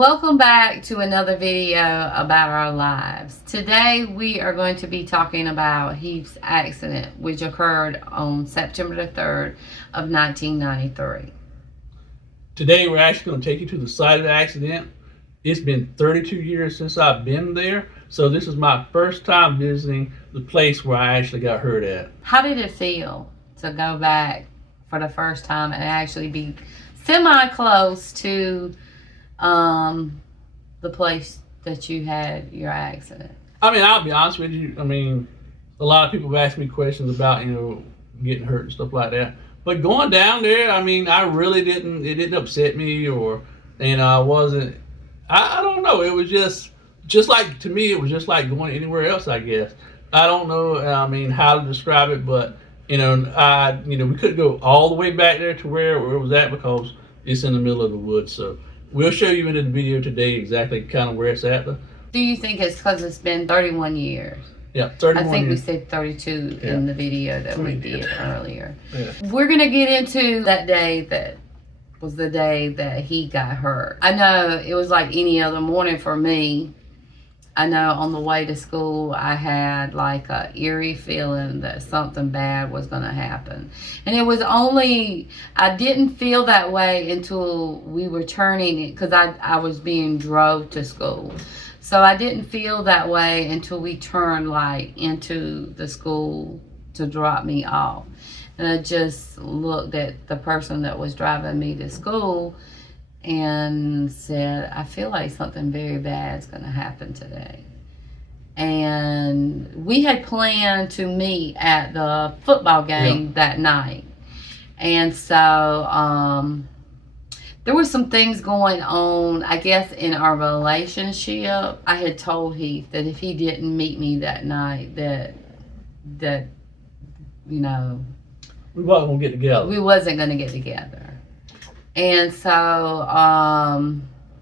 Welcome back to another video about our lives. Today we are going to be talking about Heath's accident, which occurred on September the 3rd of 1993. Today we're actually going to take you to the site of the accident. It's been 32 years since I've been there, so this is my first time visiting the place where I actually got hurt at. How did it feel to go back for the first time and actually be semi-close to the place that you had your accident? I'll be honest with you. A lot of people have asked me questions about, getting hurt and stuff like that. But going down there, I really didn't, it didn't upset me I don't know. It was just like, to me, it was just like going anywhere else, I guess. I don't know, how to describe it, but, we couldn't go all the way back there to where it was at because it's in the middle of the woods. So we'll show you in the video today exactly kind of where it's at. Do you think it's because it's been 31 years? Yeah, 31 I think years. we said 32 in the video that we did earlier. Yeah. We're going to get into that day that was the day that he got hurt. I know it was like any other morning for me. I know on the way to school, I had like a eerie feeling that something bad was going to happen. And it was only, I didn't feel that way until we were turning it, because I was being drove to school. So I didn't feel that way until we turned like into the school to drop me off. And I just looked at the person that was driving me to school and said, I feel like something very bad is going to happen today. And we had planned to meet at the football game that night. And so there were some things going on, I guess, in our relationship. I had told Heath that if he didn't meet me that night, that we wasn't going to get together. We wasn't going to get together. And so,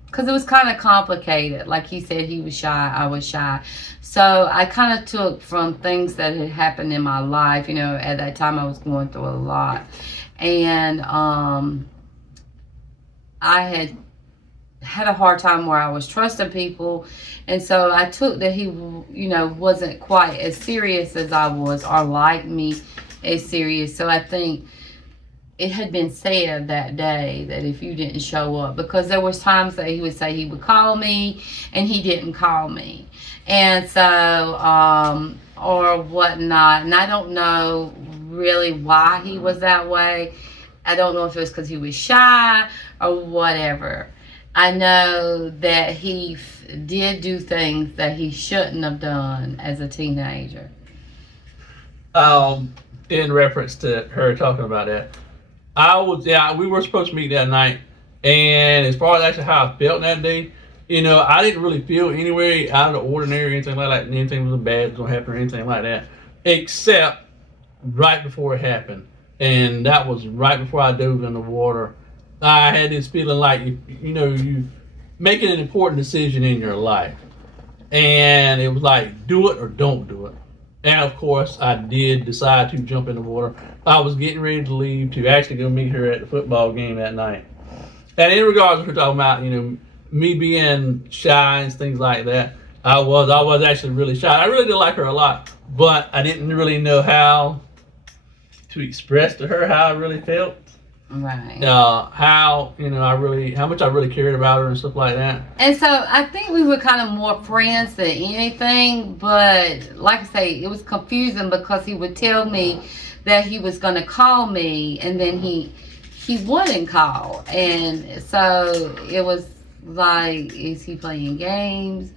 because it was kind of complicated. Like he said, he was shy, I was shy. So I kind of took from things that had happened in my life. At that time I was going through a lot. And I had a hard time where I was trusting people. And so I took that he, wasn't quite as serious as I was, or like me as serious. So I think it had been said that day that if you didn't show up, because there was times that he would say he would call me and he didn't call me. And so, or whatnot. And I don't know really why he was that way. I don't know if it was because he was shy or whatever. I know that he did do things that he shouldn't have done as a teenager. In reference to her talking about that, we were supposed to meet that night, and as far as actually how I felt that day, I didn't really feel anywhere out of the ordinary or anything like that. Anything was bad was gonna happen or anything like that, except right before it happened, and that was right before I dove in the water. I had this feeling like you making an important decision in your life, and it was like, do it or don't do it. And of course, I did decide to jump in the water. I was getting ready to leave to actually go meet her at the football game that night. And in regards to her talking about, me being shy and things like that, I was actually really shy. I really did like her a lot, but I didn't really know how to express to her how I really felt. Right. How much I really cared about her and stuff like that. And so I think we were kind of more friends than anything, but like I say, it was confusing because he would tell me that he was going to call me, and then he wouldn't call. And so it was like, is he playing games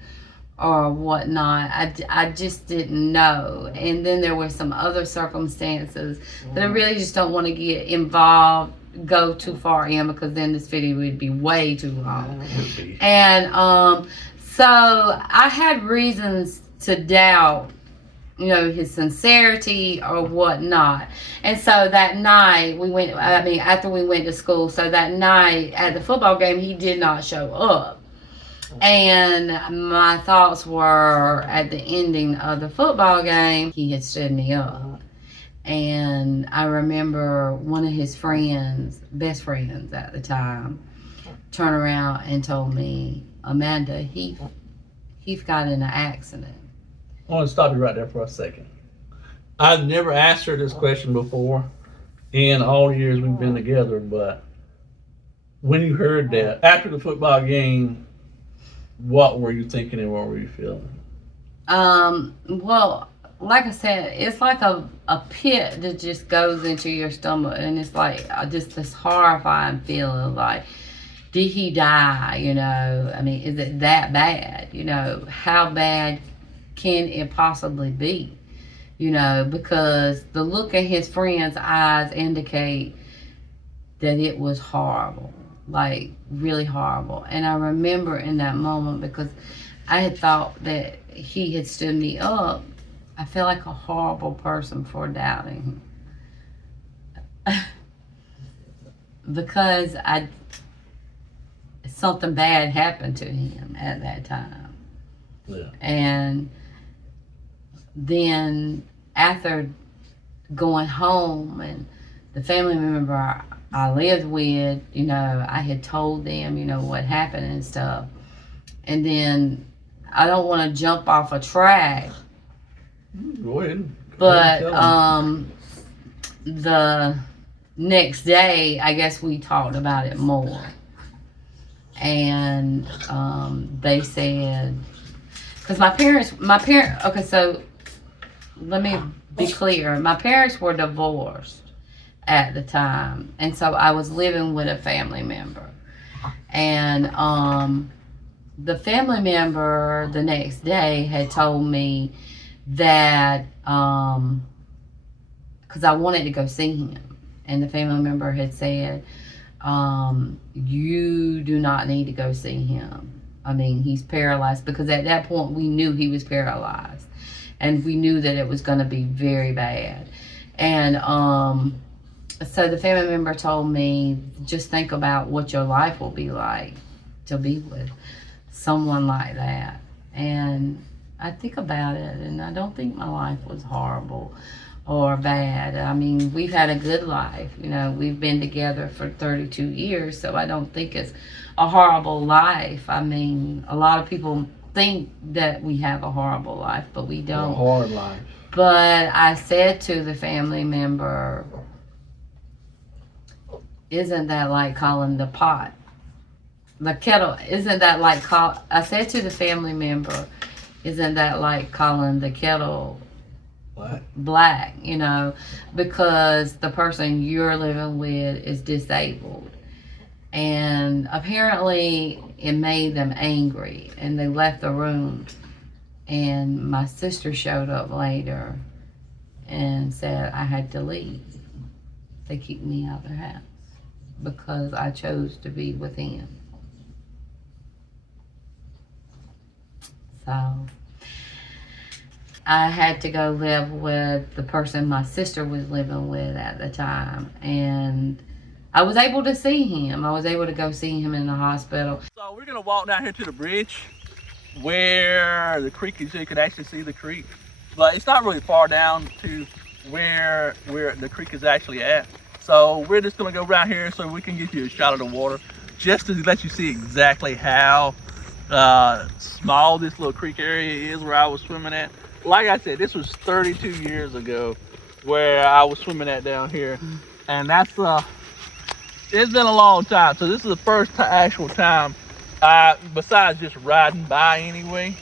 or whatnot? I just didn't know. And then there were some other circumstances that I really just don't want to get involved, go too far in, because then this video would be way too long. And so I had reasons to doubt his sincerity or whatnot. And so that night after we went to school, so that night at the football game, he did not show up. And my thoughts were, at the ending of the football game, he had stood me up. And I remember one of his friends, best friends at the time, turned around and told me, Amanda, Heath got in an accident. I want to stop you right there for a second. I've never asked her this question before in all the years we've been together, but when you heard that after the football game, what were you thinking and what were you feeling? Well, like I said, it's like a pit that just goes into your stomach, and it's like just this horrifying feeling like, did he die? You know, I mean, is it that bad? You know, how bad can it possibly be? You know, because the look in his friend's eyes indicate that it was horrible, like really horrible. And I remember in that moment, because I had thought that he had stood me up, I felt like a horrible person for doubting him. Because something bad happened to him at that time. Yeah. And then after going home, and the family member I lived with, you know, I had told them, you know, what happened and stuff. And then I don't want to jump off a track, Go ahead. but the next day, I guess we talked about it more. And they said, because okay, so let me be clear. My parents were divorced at the time, and so I was living with a family member. And the family member the next day had told me that, because I wanted to go see him, and the family member had said, you do not need to go see him. I mean, he's paralyzed, because at that point we knew he was paralyzed, and we knew that it was going to be very bad. And so the family member told me, just think about what your life will be like to be with someone like that. And I think about it, and I don't think my life was horrible or bad. I mean, we've had a good life. You know, we've been together for 32 years, so I don't think it's a horrible life. I mean, a lot of people think that we have a horrible life, but we don't. A hard life. But I said to the family member, isn't that like calling the pot the kettle? Isn't that like I said to the family member, isn't that like calling the kettle black, you know, because the person you're living with is disabled. And apparently it made them angry, and they left the room. And my sister showed up later and said I had to leave. They kicked me out of their house because I chose to be with him. So I had to go live with the person my sister was living with at the time, and I was able to see him. I was able to go see him in the hospital. So we're gonna walk down here to the bridge where the creek is. You could actually see the creek, but it's not really far down to where the creek is actually at. So we're just gonna go around here so we can get you a shot of the water, just to let you see exactly how small this little creek area is where I was swimming at. Like I said, this was 32 years ago where I was swimming at down here, and that's it's been a long time. So this is the first actual time, besides just riding by anyway,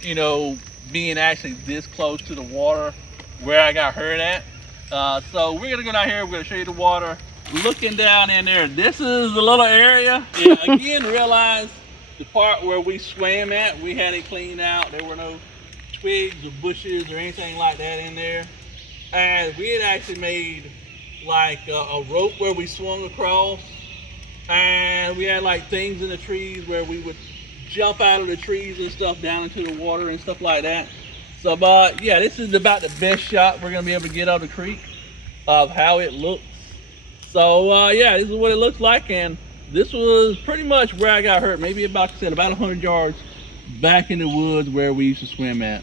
you know, being actually this close to the water where I got hurt at. So we're gonna go down here, we're gonna show you the water. Looking down in there, this is the little area. Yeah, again, realize the part where we swam at, we had it cleaned out. There were no twigs or bushes or anything like that in there. And we had actually made like a rope where we swung across, and we had like things in the trees where we would jump out of the trees and stuff down into the water and stuff like that. So yeah, this is about the best shot we're gonna be able to get of the creek, of how it looks. So yeah, this is what it looks like, and this was pretty much where I got hurt, maybe about 100 yards back in the woods where we used to swim at.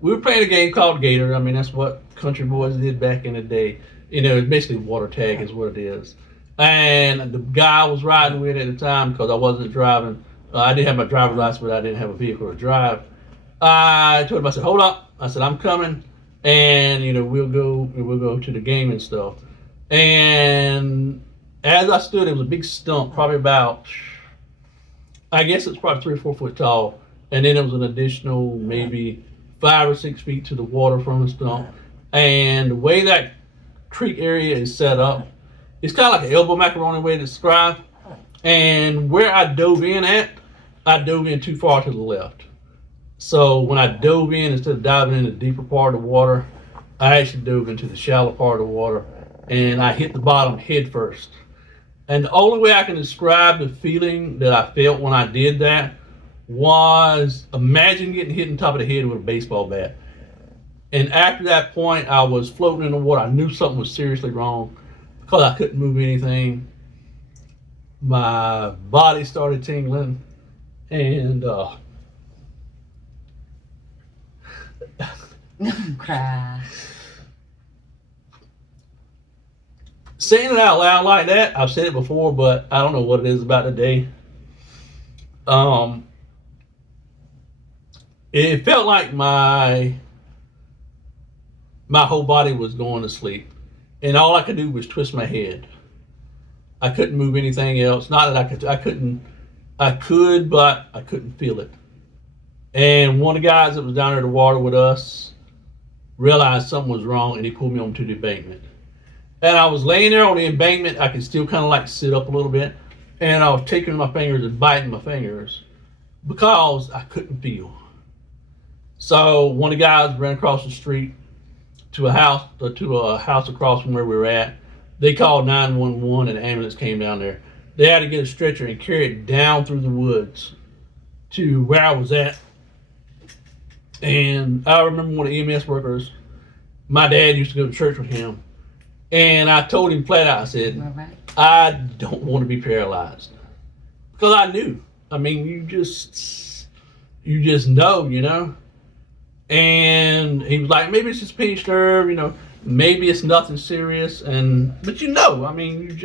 We were playing a game called Gator. I mean, that's what country boys did back in the day. You know, it's basically water tag is what it is. And the guy I was riding with at the time, because I wasn't driving, I did have my driver's license, but I didn't have a vehicle to drive. I told him, I said, hold up. I said, I'm coming, and we'll go to the game and stuff. And as I stood, it was a big stump, probably about, I guess it's probably 3 or 4 foot tall, and then there was an additional maybe 5 or 6 feet to the water from the stump. And the way that creek area is set up, it's kind of like an elbow macaroni way to describe. And where I dove in at, I dove in too far to the left. So when I dove in, instead of diving in the deeper part of the water, I actually dove into the shallow part of the water, and I hit the bottom head first. And the only way I can describe the feeling that I felt when I did that was, imagine getting hit in the top of the head with a baseball bat. And after that point, I was floating in the water. I knew something was seriously wrong because I couldn't move anything. My body started tingling, and Cry. saying it out loud like that, I've said it before, but I don't know what it is about today. It felt like my whole body was going to sleep, and all I could do was twist my head. I couldn't move anything else. Not that I could, but I couldn't feel it. And one of the guys that was down there in the water with us realized something was wrong, and he pulled me onto the embankment. And I was laying there on the embankment. I could still kind of like sit up a little bit, and I was taking my fingers and biting my fingers because I couldn't feel. So one of the guys ran across the street to a house across from where we were at. They called 911, and an ambulance came down there. They had to get a stretcher and carry it down through the woods to where I was at. And I remember one of the EMS workers, my dad used to go to church with him, and I told him flat out, I said, I don't want to be paralyzed. Because I knew. I mean, you just know, And he was like, maybe it's just pinched nerve, maybe it's nothing serious. But I mean,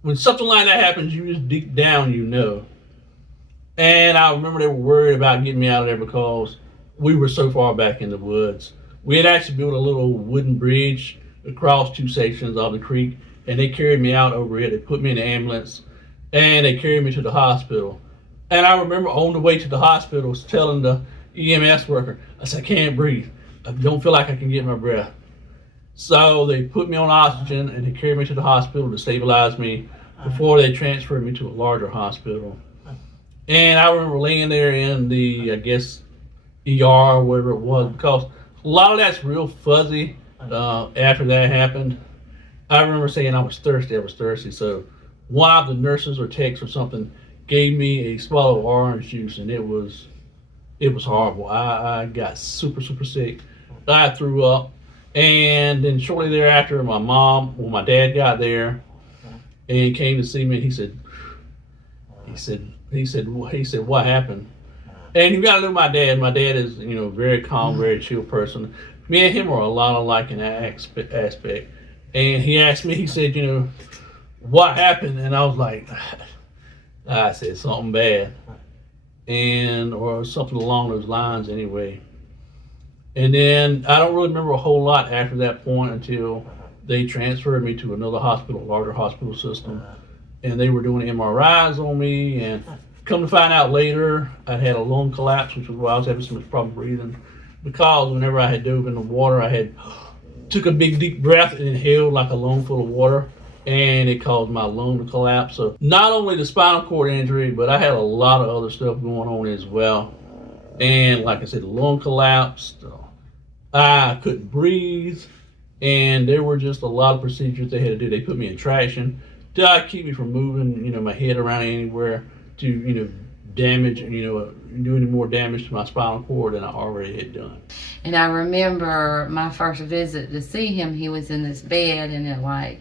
when something like that happens, you just deep down. And I remember they were worried about getting me out of there because we were so far back in the woods. We had actually built a little wooden bridge across 2 sections of the creek, and they carried me out over it. They put me in the ambulance, and they carried me to the hospital. And I remember on the way to the hospital telling the EMS worker, I said, I can't breathe. I don't feel like I can get my breath. So they put me on oxygen, and they carried me to the hospital to stabilize me before they transferred me to a larger hospital. And I remember laying there in the, I guess, ER or whatever it was, because a lot of that's real fuzzy after that happened. I remember saying I was thirsty. So one of the nurses or techs or something gave me a swallow of orange juice, and it was horrible. I got super, super sick. I threw up. And then shortly thereafter, my dad got there and came to see me. He said, what happened? And you got to know my dad. My dad is, very calm, very chill person. Me and him are a lot alike in that aspect. And he asked me, he said, what happened? And I was like, I said something bad. Or something along those lines anyway. And then I don't really remember a whole lot after that point until they transferred me to another hospital, larger hospital system. And they were doing MRIs on me, and come to find out later, I had a lung collapse, which was why I was having so much problem breathing. Because whenever I had dove in the water, I had took a big deep breath and inhaled like a lung full of water, and it caused my lung to collapse. So not only the spinal cord injury, but I had a lot of other stuff going on as well. And like I said, the lung collapsed. I couldn't breathe, and there were just a lot of procedures they had to do. They put me in traction to keep me from moving, my head around anywhere to, damage, do any more damage to my spinal cord than I already had done. And I remember my first visit to see him, he was in this bed, and it like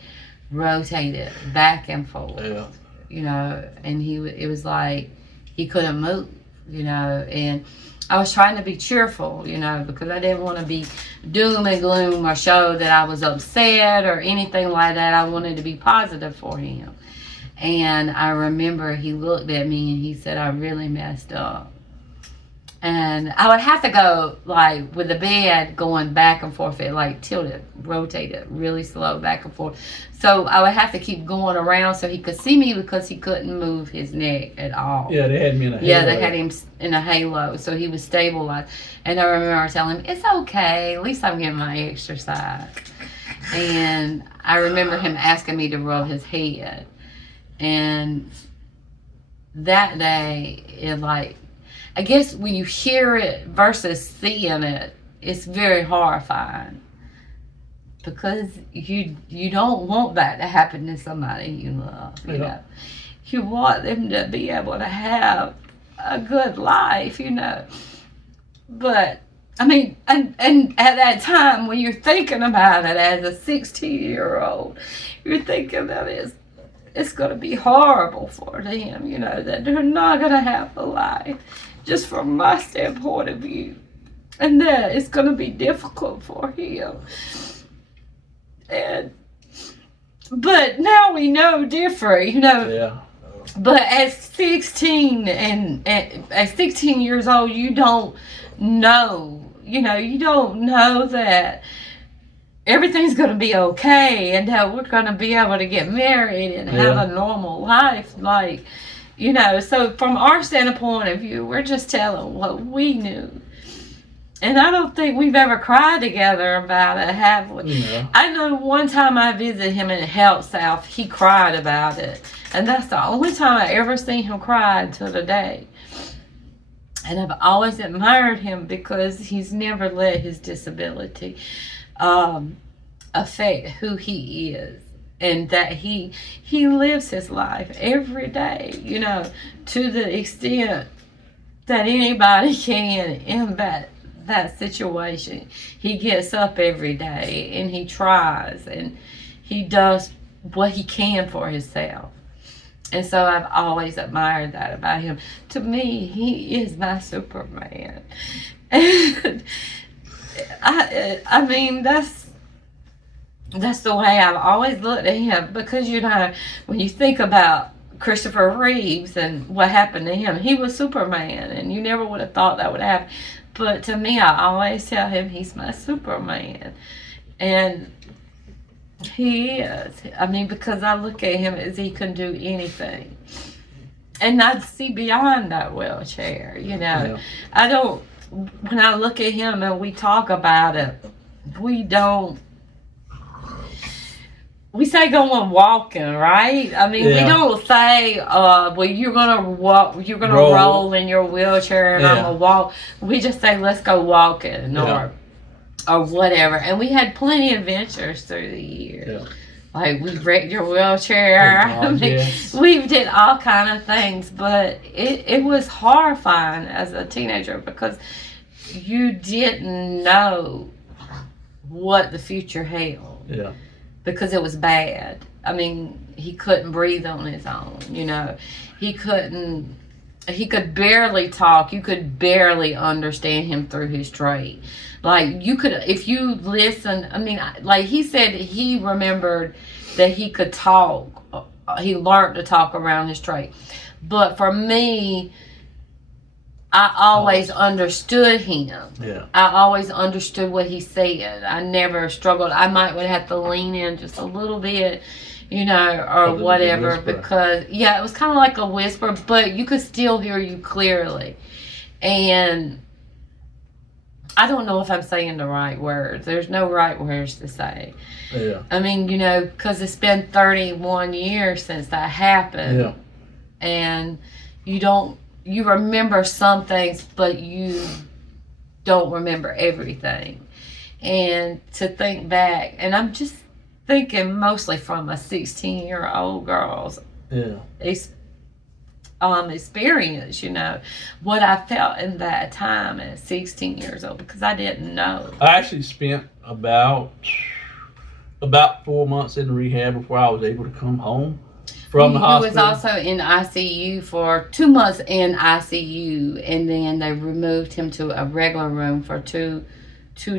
rotated back and forth, and it was like he couldn't move, and I was trying to be cheerful, you know, because I didn't want to be doom and gloom or show that I was upset or anything like that. I wanted to be positive for him. And I remember he looked at me and he said, I really messed up. And I would have to go, like, with the bed going back and forth, it like tilted, rotated really slow back and forth. So I would have to keep going around so he could see me because he couldn't move his neck at all. Yeah, they had me in a halo. Yeah, they had him in a halo, so he was stabilized. And I remember telling him, it's okay, at least I'm getting my exercise. And I remember him asking me to rub his head. And that day, it like, I guess when you hear it versus seeing it, it's very horrifying. Because you don't want that to happen to somebody you love. You know, you want them to be able to have a good life, you know. But I mean, and at that time when you're thinking about it as a 16-year-old, you're thinking that it's going to be horrible for them, you know, that they're not going to have a life, just from my standpoint of view, and that it's going to be difficult for him. But now we know different, you know. Yeah. But at 16 and at 16 years old, you don't know, you know, you don't know that everything's going to be okay and that we're going to be able to get married and have a normal life, like, you know. So from our standpoint of view, we're just telling what we knew. And I don't think we've ever cried together about it, have we? No. I know one time I visited him in Health South, he cried about it. And that's the only time I ever seen him cry until today. And I've always admired him because he's never let his disability affect who he is. And that he lives his life every day, you know, to the extent that anybody can in that situation. He gets up every day and he tries and he does what he can for himself. And so I've always admired that about him. To me, he is my Superman. And I mean, that's the way I've always looked at him, because, you know, when you think about Christopher Reeves and what happened to him, he was Superman, and you never would have thought that would happen. But to me, I always tell him he's my Superman. And he is. I mean, because I look at him as he can do anything. And I see beyond that wheelchair, you know. Yeah. When I look at him and we talk about it, we say going walking, right? I mean, we don't say, well, you're gonna walk, you're gonna roll in your wheelchair, and I'm gonna walk. We just say, let's go walking, or whatever. And we had plenty of adventures through the years. Yeah. Like, we wrecked your wheelchair. I mean, we did all kind of things, but it was horrifying as a teenager because you didn't know what the future held. Yeah. Because it was bad. I mean, he couldn't breathe on his own, you know. He could barely talk. You could barely understand him through his trait. Like, you could, if you listen, I mean, like he said, he remembered that he could talk. He learned to talk around his trait. But for me, I always understood him. Yeah. I always understood what he said. I never struggled. I would have to lean in just a little bit, you know, or whatever, because, it was kind of like a whisper, but you could still hear you clearly. And I don't know if I'm saying the right words. There's no right words to say. Yeah. I mean, you know, because it's been 31 years since that happened. Yeah. And you remember some things, but you don't remember everything. And to think back, and I'm just thinking mostly from a 16-year-old girl's experience, you know, what I felt in that time at 16 years old, because I didn't know. I actually spent about 4 months in rehab before I was able to come home. from the He was hospital. also in ICU for 2 months in ICU, and then they removed him to a regular room for two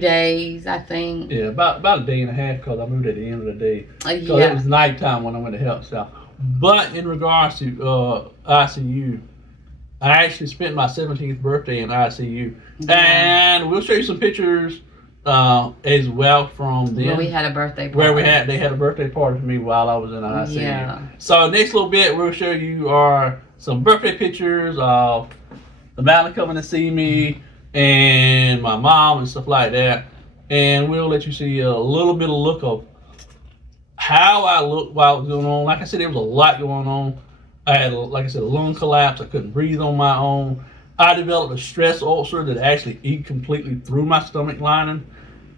days, I think. Yeah, about a day and a half because I moved at the end of the day. Because Yeah. it was nighttime when I went to Health South. But in regards to ICU, I actually spent my 17th birthday in ICU. Yeah. And we'll show you some pictures as well from then. Where we had a birthday party. Where they had a birthday party for me while I was in ICU. Yeah. So next little bit, we'll show you some birthday pictures of Amanda coming to see me and my mom and stuff like that. And we'll let you see a little bit of look of how I looked while it was going on. Like I said, there was a lot going on. I had, like I said, a lung collapse. I couldn't breathe on my own. I developed a stress ulcer that actually ate completely through my stomach lining.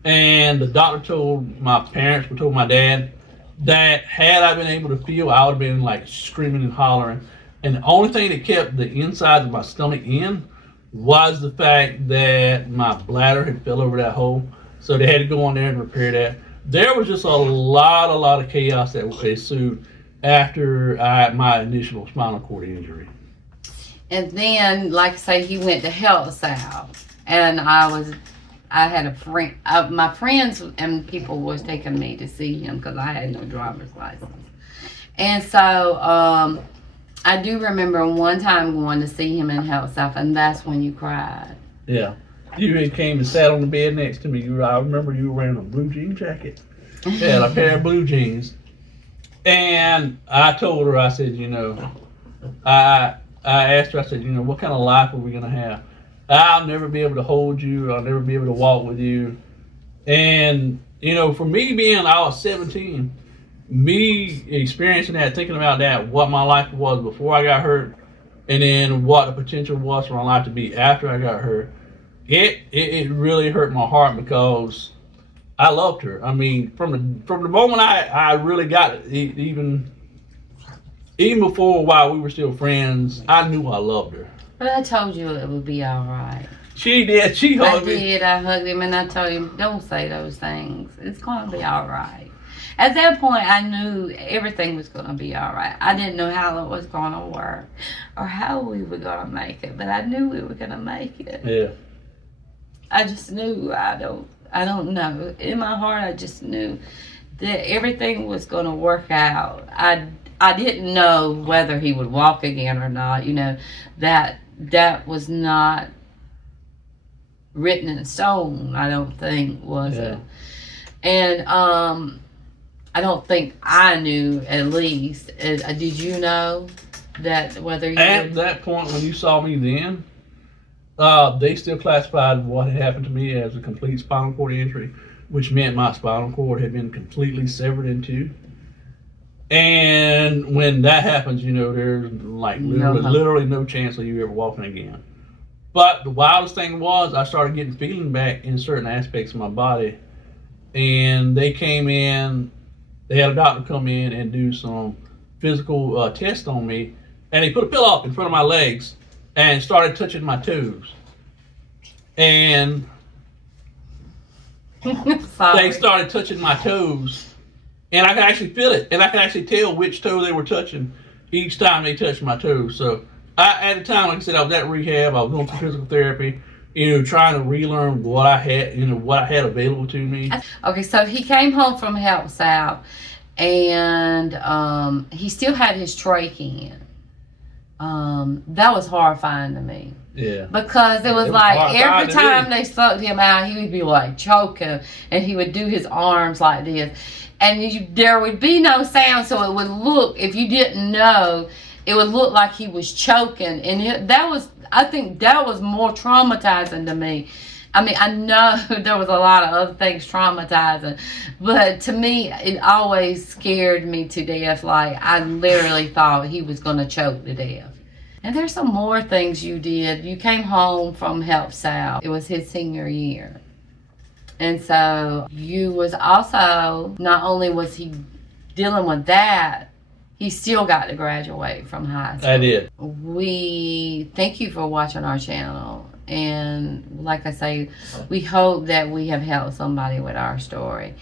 And the doctor told my parents, told my dad, that had I been able to feel, I would have been like screaming and hollering. And the only thing that kept the inside of my stomach in was the fact that my bladder had fell over that hole. So they had to go in there and repair that. There was just a lot of chaos that ensued after I had my initial spinal cord injury. And then, like I say, he went to Health South, and I had a friend, my friends and people was taking me to see him because I had no driver's license. And so I do remember one time going to see him in Health South, and that's when you cried. Yeah. You came and sat on the bed next to me. I remember you were wearing a blue jean jacket. Yeah, a pair of blue jeans. And I told her, I said, I asked her, I said, what kind of life are we going to have? I'll never be able to hold you. I'll never be able to walk with you. And, for me being, I was 17, me experiencing that, thinking about that, what my life was before I got hurt, and then what the potential was for my life to be after I got hurt, it really hurt my heart because I loved her. I mean, from the moment I really got it, even before while we were still friends, I knew I loved her. But I told you it would be all right. She did. She hugged me. I did. I hugged him and I told him, don't say those things. It's going to be all right. At that point, I knew everything was going to be all right. I didn't know how it was going to work or how we were going to make it, but I knew we were going to make it. Yeah. I just knew. I don't know. In my heart, I just knew that everything was going to work out. I didn't know whether he would walk again or not. That was not written in stone, I don't think, was it? And I don't think I knew, at least. Did you know that whether you At that point when you saw me then, they still classified what had happened to me as a complete spinal cord injury, which meant my spinal cord had been completely severed in two. And when that happens, there's like literally no chance of you ever walking again. But the wildest thing was I started getting feeling back in certain aspects of my body. And they came in, they had a doctor come in and do some physical tests on me. And they put a pillow up in front of my legs and started touching my toes. And they started touching my toes. And I could actually feel it. And I could actually tell which toe they were touching each time they touched my toes. So at the time, like I said, I was at rehab. I was going through physical therapy, trying to relearn what I had available to me. Okay, so he came home from Health South, and he still had his trach in. That was horrifying to me. Yeah. Because it was like every time they sucked him out, he would be like choking, and he would do his arms like this. And there would be no sound, so it would look, if you didn't know, it would look like he was choking. And I think that was more traumatizing to me. I mean, I know there was a lot of other things traumatizing, but to me, it always scared me to death. Like, I literally thought he was going to choke to death. And there's some more things you did. You came home from Health South. It was his senior year. And so you was also, not only was he dealing with that, he still got to graduate from high school. I did. We thank you for watching our channel. And like I say, we hope that we have helped somebody with our story.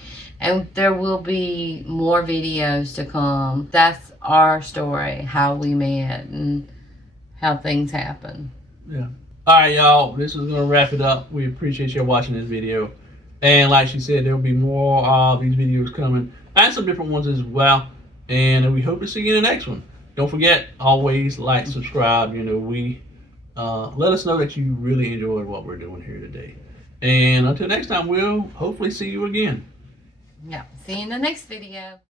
And there will be more videos to come. That's our story, how we met and how things happen. Yeah. All right, y'all. This is gonna wrap it up. We appreciate you watching this video, and like she said, there will be more of these videos coming, and some different ones as well. And we hope to see you in the next one. Don't forget, always like, subscribe. We let us know that you really enjoyed what we're doing here today. And until next time, we'll hopefully see you again. Yeah. See you in the next video.